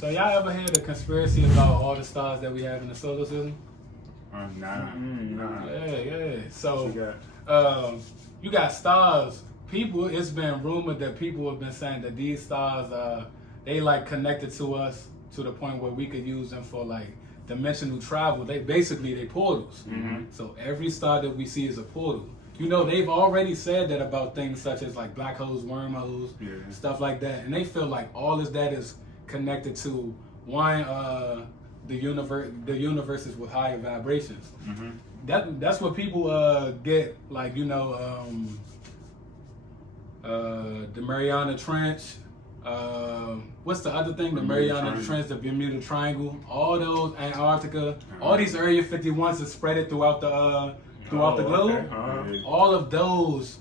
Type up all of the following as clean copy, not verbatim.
So y'all ever heard a conspiracy about all the stars that we have in the solar system? Nah. Yeah. So you got stars. People, it's been rumored that people have been saying that these stars, they like connected to us to the point where we could use them for like dimensional travel. They portals. So every star that we see is a portal. You know, they've already said that about things such as like black holes, wormholes, stuff like that. And they feel like all of that is connected to one, the universes with higher vibrations. That's what people get, like, you know, the Mariana Trench. What's the other thing? The Mariana Trench, the Bermuda Triangle, all those, Antarctica, all these Area 51s are spread it throughout the globe. All of those,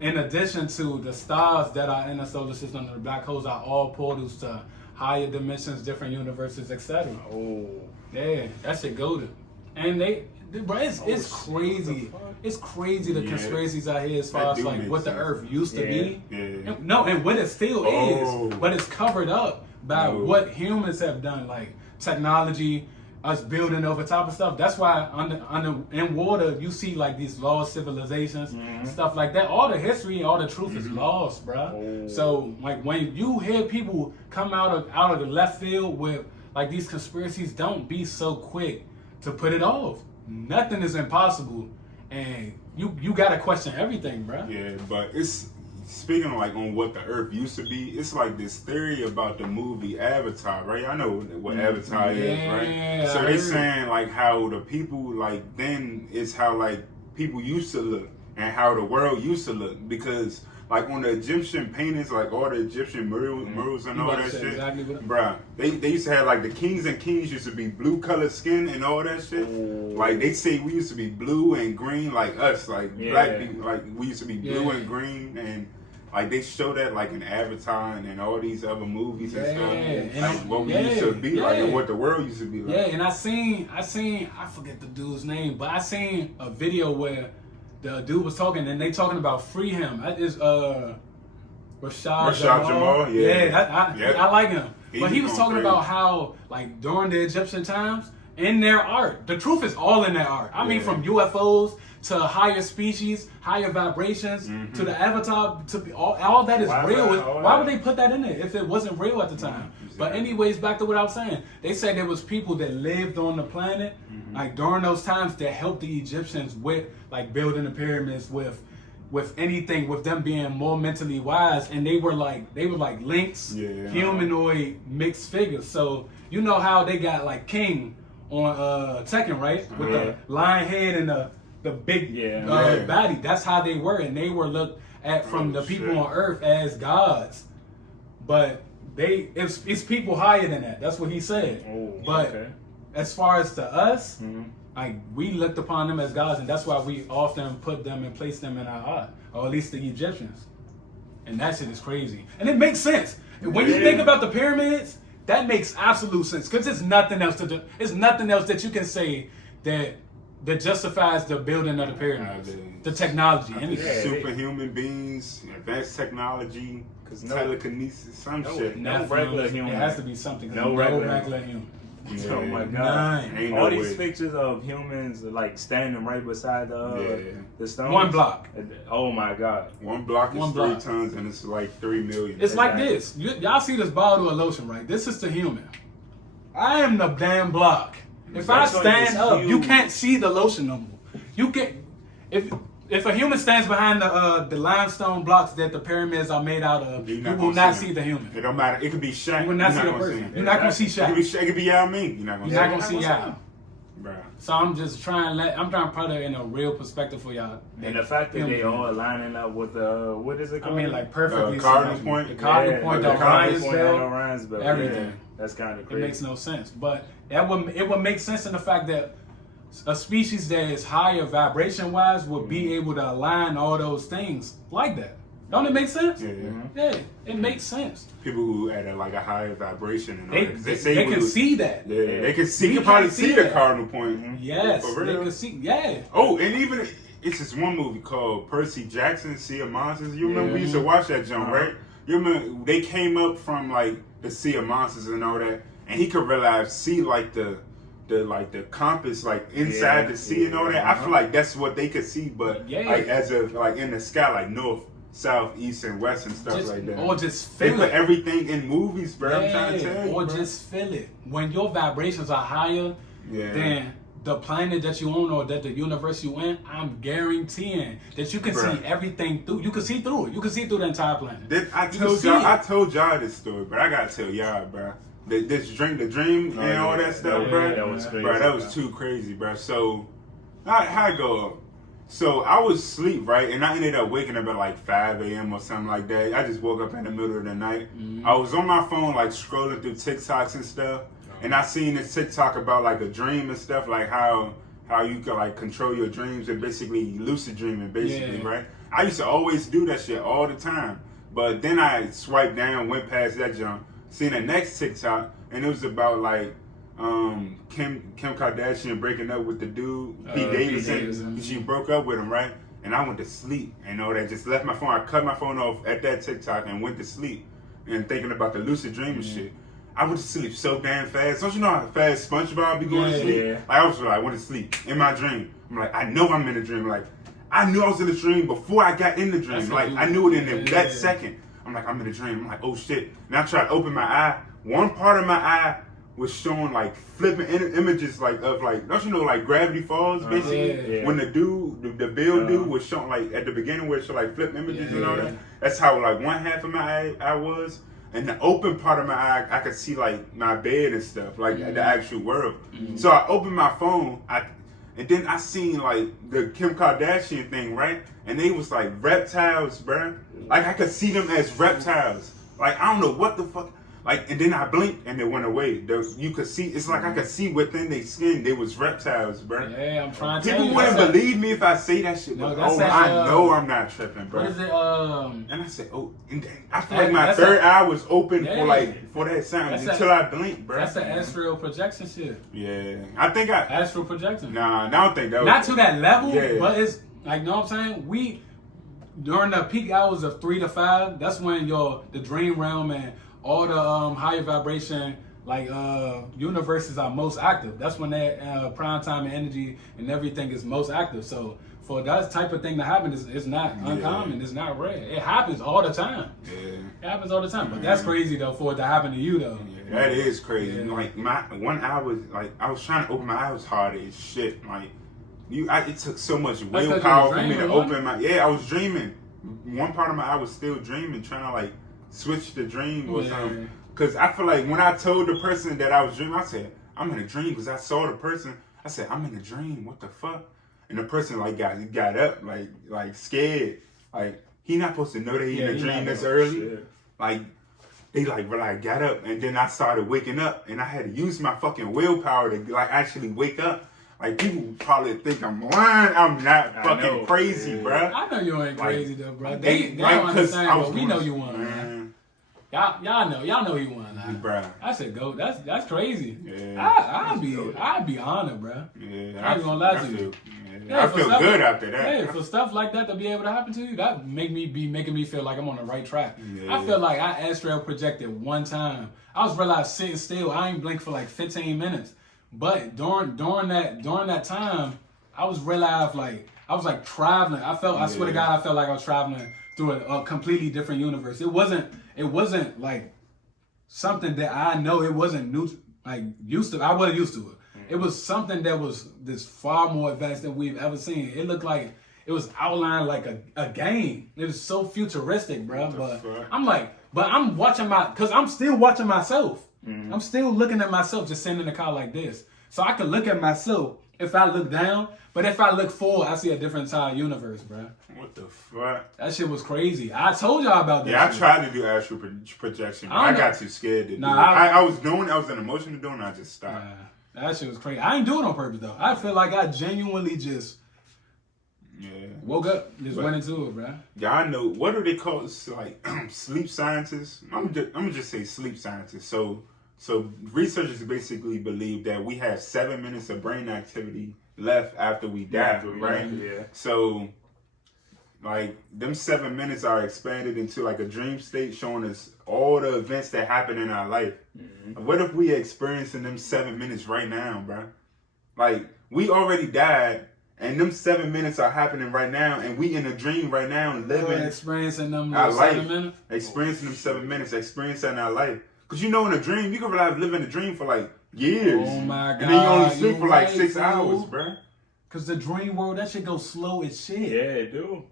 in addition to the stars that are in the solar system and the black holes, are all portals to higher dimensions, different universes, etc. Yeah, that shit golden. And it's crazy. It's crazy the conspiracies out here as far as like what the Earth used to be. And what it still is, but it's covered up by what humans have done, like technology, us building over top of stuff. That's why in water you see like these lost civilizations, stuff like that. All the history, all the truth is lost, bro. So like when you hear people come out of the left field with like these conspiracies, don't be so quick to put it off. Nothing is impossible, and you gotta question everything, bro. Yeah, but it's speaking like on what the Earth used to be. It's like this theory about the movie Avatar, right? I know what Avatar is, right? So they saying like how the people like then is how like people used to look and how the world used to look, because like on the Egyptian paintings, like all the Egyptian murals and all that shit, exactly bruh, they used to have like the kings used to be blue colored skin and all that shit. Like they say we used to be blue and green, like us, like black people, like we used to be blue and green, and like they show that like in Avatar and all these other movies and stuff, and like what we used to be like and what the world used to be like. Yeah, and I seen I forget the dude's name, but I seen a video where the dude was talking, and they talking about free him. That is Rashad Jamal. I like him. But he was talking about how like during the Egyptian times, in their art, the truth is all in their art. I mean, from UFOs to higher species, higher vibrations, to the Avatar, to all that is real. Why would they put that in there if it wasn't real at the time? But anyways, back to what I was saying. They said there was people that lived on the planet, like during those times, that helped the Egyptians with like building the pyramids, with anything, with them being more mentally wise, and they were like links, humanoid mixed figures. So you know how they got like King on Tekken, right? With the lion head and the big body. That's how they were, and they were looked at from the people on Earth as gods. But it's people higher than that. That's what he said. As far as to us, like we looked upon them as gods, and that's why we often put them and place them in our art, or at least the Egyptians. And that shit is crazy, and it makes sense when you think about the pyramids. That makes absolute sense, because there's nothing else to do. It's nothing else that you can say that justifies the building of the pyramids. The technology, superhuman beings, advanced technology, telekinesis, some shit. No regular human. It has to be something. No regular human. Oh my God! All these pictures of humans like standing right beside the stones. One block. Oh my God! One block is 3 tons, and it's like 3 million. It's like this. Y'all see this bottle of lotion, right? This is the human. I am the damn block. If I stand up, you can't see the lotion no more. You can, if a human stands behind the limestone blocks that the pyramids are made out of, you will not see the human. It don't matter. It could be Shaq. You will not see the person. You're not gonna see Shaq. It could be Yao Ming. You're not gonna see Yao. So I'm just trying to put it in a real perspective for y'all. And the fact that they all lining up with the what is it called? I mean, like perfectly. Cardinal point. The cardinal point. The Orion's belt. Everything. That's kind of crazy. It makes no sense, but it would make sense in the fact that a species that is higher vibration wise would be able to align all those things like that. Don't it make sense? Yeah, it makes sense. People who at a higher vibration and all they can see that. Yeah, they can see. You can probably see the cardinal point. Yes, for real. They can see. Yeah. Oh, and even it's this one movie called Percy Jackson, Sea of Monsters. You remember we used to watch that jump, right? You remember they came up from like the Sea of Monsters and all that, and he could see like the compass like inside the sea and all that. I feel like that's what they could see, but like as of like in the sky, like north, south, east, and west and stuff like that. Or just feel they put everything in movies, bro. I'm trying to tell you. Or bro. just feel it. When your vibrations are higher than the planet that you on or that the universe you in, I'm guaranteeing that you can see everything through. You can see through it. You can see through the entire planet. I told y'all this story, but I gotta tell y'all, bro. This drink, the dream, and all that stuff, bro. That was crazy. Bro, that was too crazy, bro. So, how I go up? So I was asleep, right, and I ended up waking up at like 5 a.m. or something like that. I just woke up in the middle of the night. I was on my phone, like scrolling through TikToks and stuff. And I seen this TikTok about like a dream and stuff, like how you can like control your dreams and basically lucid dreaming, basically, right? I used to always do that shit all the time, but then I swiped down, went past that jump, seen the next TikTok, and it was about like Kim Kardashian breaking up with the dude Pete Davidson. She broke up with him, right? And I went to sleep and all that. Just left my phone. I cut my phone off at that TikTok and went to sleep and thinking about the lucid dreaming shit. I went to sleep so damn fast. Don't you know how fast SpongeBob be going to sleep? Like, I was like, I went to sleep in my dream. I'm like, I know I'm in a dream. Like, I knew I was in a dream before I got in the dream. Like, I knew it in that second. I'm like, I'm in a dream. I'm like, oh shit. And I tried to open my eye. One part of my eye was showing like flipping images like of like, don't you know, like Gravity Falls basically? When the dude, the Bill dude was showing like at the beginning where it showed like flip images and all that. That's how like one half of my eye was. And the open part of my eye, I could see like my bed and stuff, like the actual world. So I opened my phone, and then I seen like the Kim Kardashian thing, right? And they was like reptiles, bruh. Like I could see them as reptiles. Like I don't know what the fuck. Like, and then I blinked and it went away. You could see, it's like I could see within their skin, they was reptiles, bro. Yeah, I'm trying to tell you. People wouldn't believe me if I say that shit. No, I know I'm not tripping, bro. What is it? And I said, and then I feel like my third eye was open for that sound until I blinked, bro. That's the astral projection shit. Yeah. I think astral projection. Nah, I don't think that was. Not to that level, but it's like, you know what I'm saying? During the peak hours of 3 to 5, that's when the dream realm and all the higher vibration universes are most active. That's when that prime time and energy and everything is most active. So for that type of thing to happen, it's not uncommon. It's not rare. It happens all the time. Yeah. It happens all the time. But that's crazy though for it to happen to you though. Yeah, that is crazy. Yeah. Like my one eye was like I was trying to open my eye was hard as shit. Like it took so much willpower for me to open my. Yeah, I was dreaming. One part of my eye was still dreaming, trying to like switch the dream or something. Because I feel like when I told the person that I was dreaming, I said, I'm in a dream because I saw the person. I said, I'm in a dream. What the fuck? And the person like got up, like scared. Like, he not supposed to know that he in a dream this early. Shit. Like, they got up. And then I started waking up. And I had to use my fucking willpower to like actually wake up. Like, people probably think I'm lying. I'm not fucking crazy, bro. I know you ain't crazy though, bro. They don't understand, but we know you won, man. Y'all know he won, man. Bruh. I said go. That's crazy. Yeah. I'd be honored, bro. Yeah. I ain't gonna lie to you. I feel good after that. Hey, for stuff like that to be able to happen to you, that making me feel like I'm on the right track. Yeah. I feel like I astral projected one time. I was realized sitting still. I ain't blinked for like 15 minutes. But during that time, I was realized like I was like traveling. I swear to God, I felt like I was traveling through a completely different universe. It wasn't like something that I know it wasn't new, like used to. I wasn't used to it. It was something that was this far more advanced than we've ever seen. It looked like it was outlined like a game. It was so futuristic, bro. But I'm watching because I'm still watching myself. I'm still looking at myself just sitting in the car like this. So I can look at myself if I look down, but if I look forward, I see a different entire universe, bro. What the fuck? That shit was crazy. I told y'all about that. Yeah, I tried to do astral projection, but I got too scared to do it. I was in emotion to do it, and I just stopped. That shit was crazy. I ain't do it on purpose, though. I feel like I genuinely just woke up, went into it, bro. Yeah, I know. What do they call it? Like sleep scientists? I'm gonna just say sleep scientists. So researchers basically believe that we have 7 minutes of brain activity left after we die, right? Yeah. So like them 7 minutes are expanded into like a dream state, showing us all the events that happen in our life. Mm-hmm. What if we experiencing them 7 minutes right now, bro? Like we already died, and them 7 minutes are happening right now, and we in a dream right now, living, experiencing them our life, 7 minutes, experiencing them 7 minutes, experiencing our life. Cause you know, in a dream, you can live in a dream for like years. Oh my God! And then you only sleep for like 6 hours, bro. Cause the dream world, that shit goes slow as shit. Yeah, it do.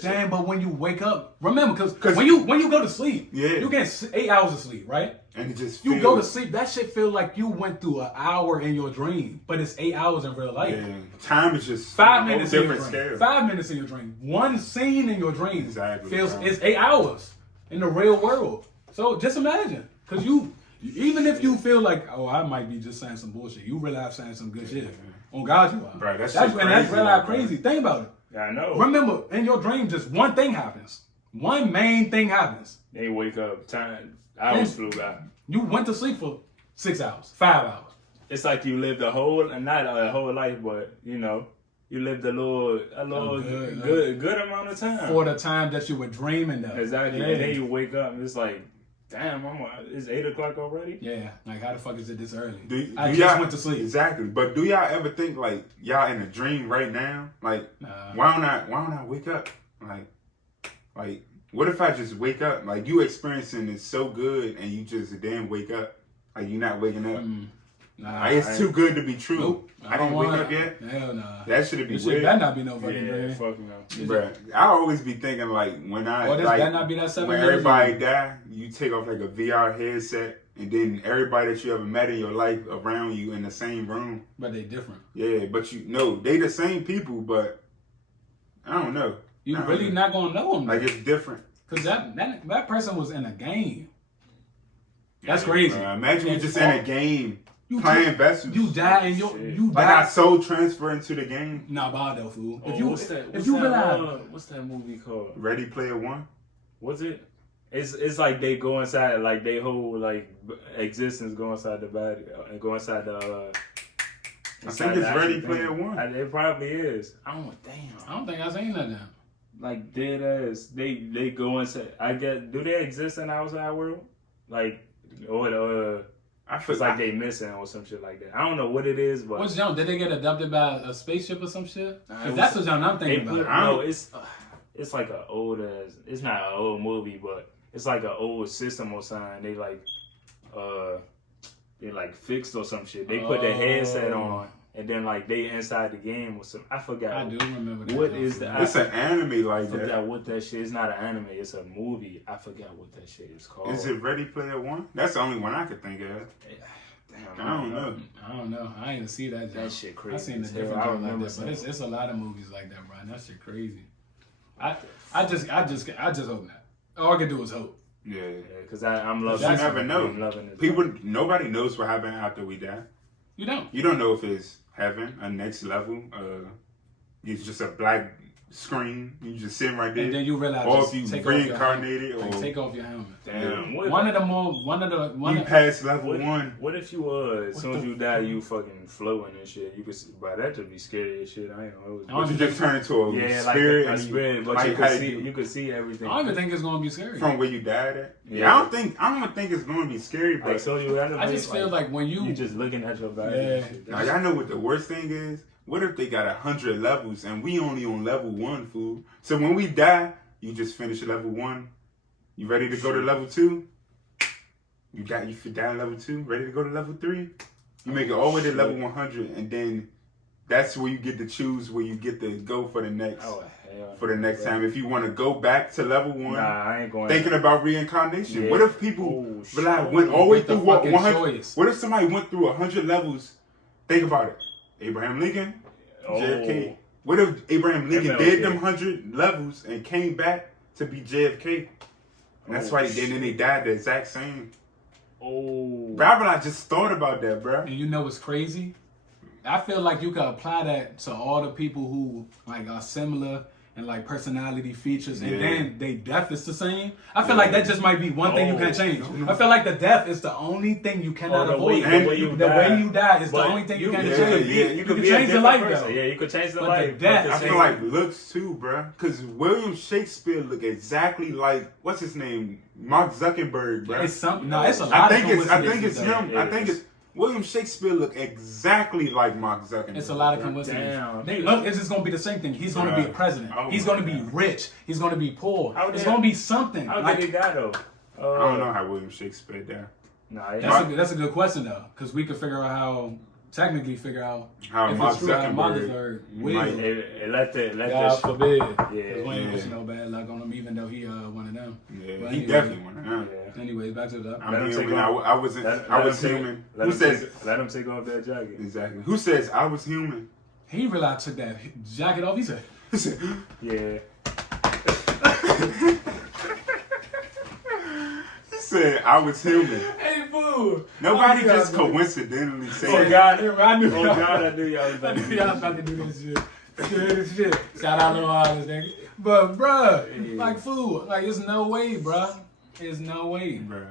Damn, but when you wake up, remember, cause when you go to sleep, you get 8 hours of sleep, right? And it just you go to sleep, that shit feel like you went through an hour in your dream, but it's 8 hours in real life. Yeah. Time is just 5 minutes in your dream. Scale. 5 minutes in your dream. One scene in your dream feels bro. it's 8 hours in the real world. So just imagine, cause even if you feel like, oh, I might be just saying some bullshit, you really have saying some good shit. On God, you are. Bro, that's really crazy. Think about it. Yeah, I know. Remember, in your dream, just one thing happens. One main thing happens. They wake up, hours flew by. You went to sleep for 6 hours, 5 hours. It's like you lived not a whole life, but you lived a little good amount of time. For the time that you were dreaming of. Exactly. Yeah. And then you wake up and it's like, damn, it's 8 o'clock already? Yeah. Like, how the fuck is it this early? I just went to sleep. Exactly. But do y'all ever think, like, y'all in a dream right now? Like, why don't I wake up? Like, what if I just wake up? Like, you experiencing it so good and you just then wake up. Like, you're not waking up. Like, it's too good to be true. Nope. I didn't wake up yet. Hell nah. That should be weird. That not be no fucking dream. Fuck no. Bruh, I always be thinking like when that not be that 7 when minutes everybody die, you take off like a VR headset, and then everybody that you ever met in your life around you in the same room. But they different. Yeah, but they the same people, but I don't know. You really not gonna know them. Like it's different. Cause that person was in a game. That's crazy. Imagine you just in a game. Playing vessels. You die and you die. Like I soul transfer into the game. Nah, bad though, fool. What's that movie called? Ready Player One. What's it? It's like they go inside, like they whole like existence go inside the body and go inside the. I think it's Ready Player One. It probably is. I don't think I seen that now. Like dead ass. They go inside. I guess do they exist in the outside world? Like I feel like they missing or some shit like that. I don't know what it is, but what's John? Did they get abducted by a spaceship or some shit? That's what John I'm thinking about. No, it's like an old ass. It's not an old movie, but it's like an old system or something. They like fixed or some shit. They put the headset on. And then like they inside the game or something. I forgot. I do remember that. What is the? It's an anime like that. I forgot what that shit. It's not an anime. It's a movie. I forgot what that shit is called. Is it Ready Player One? That's the only one I could think of. Damn, I don't know. I don't know. I ain't see that. That shit crazy. I seen the different ones like that, but it's a lot of movies like that, Brian. That shit crazy. I just hope not. All I can do is hope. Yeah, because I'm loving. You never know. I'm loving it. Nobody knows what happened after we die. You don't. You don't know if it's heaven, a next level. It's just a black screen. You just sitting right there. And then you realize, or if you reincarnated, or take off your helmet. Damn. You pass level 1. What if you as soon as you die, you fucking floating and shit? You could, bro, that would be scary as shit. I ain't know. But you just turn into a spirit, like a spirit, but you could see everything. I don't even think it's gonna be scary. From where you died at. Yeah, I don't think it's gonna be scary. But I just feel like when you just looking at your body. Yeah. Like I know what the worst thing is. What if they got 100 levels and we only on level 1, fool? So when we die, you just finish level 1. You ready to go to level 2? You down level 2, ready to go to level 3? You make it all the way to level 100, and then that's where you get to choose where you get to go for the next. For the next time, if you want to go back to level 1, I ain't going. Thinking about reincarnation. Yeah. What if people went all the way through 100? What if somebody went through 100 levels? Think about it. Abraham Lincoln, JFK. What if Abraham Lincoln did them 100 levels and came back to be JFK? And that's why they died the exact same. Bro, I just thought about that, bro. And you know what's crazy? I feel like you could apply that to all the people who like are similar and like personality features, and then they death is the same. I feel like that just might be one thing you can change. I feel like the death is the only thing you cannot avoid. The way you die is the only thing you can change. You could change the life though. Yeah, you could change the But life. the death, I feel like looks too, bruh. Because William Shakespeare look exactly like what's his name, Mark Zuckerberg, bruh. It's something. No, it's a lot. I think it's him. I think it's William Shakespeare look exactly like Mark Zuckerberg. It's a lot of coincidences. Look, it's just gonna be the same thing. He's gonna be a president. He's gonna be rich. He's gonna be poor. It's gonna be something. How did he die though? I don't know how William Shakespeare died. Nah, that's a good question though, because we could figure out how Mark Zuckerberg will. God forbid. Yeah. We ain't wishing no bad luck on him, even though he one of them. Yeah, but he definitely one of them. Yeah. Anyways, back to the. I'm human. I was human. Who says? Let him take off that jacket. Exactly. Who says I was human? He really took that jacket off. He said, "Yeah." He said I was human. Hey, fool. Nobody just coincidentally said. Oh God! I knew y'all was about to do this shit. Shout out to all this nigga. But bruh, like fool, like there's no way, bruh. There's no way, Bruh.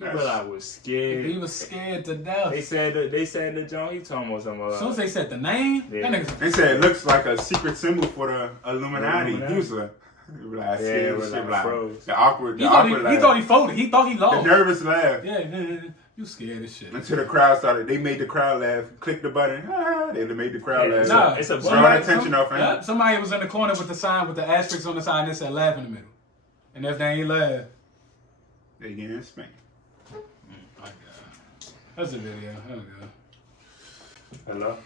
I was scared. He was scared to death. They said the John. He told me some. As soon as they said the name, they said it looks like a secret symbol for the Illuminati. He was like, the awkward. He thought he folded. He thought he lost. The nervous laugh. Yeah. You scared as shit. Until the crowd started, they made the crowd laugh. Click the button. They made the crowd laugh. Nah, it's a drawing attention off him. Yeah, somebody was in the corner with the sign with the asterisk on the side and it said laugh in the middle. And if they ain't laugh, they getting spanked. My God. That's a video. Oh God. Hello.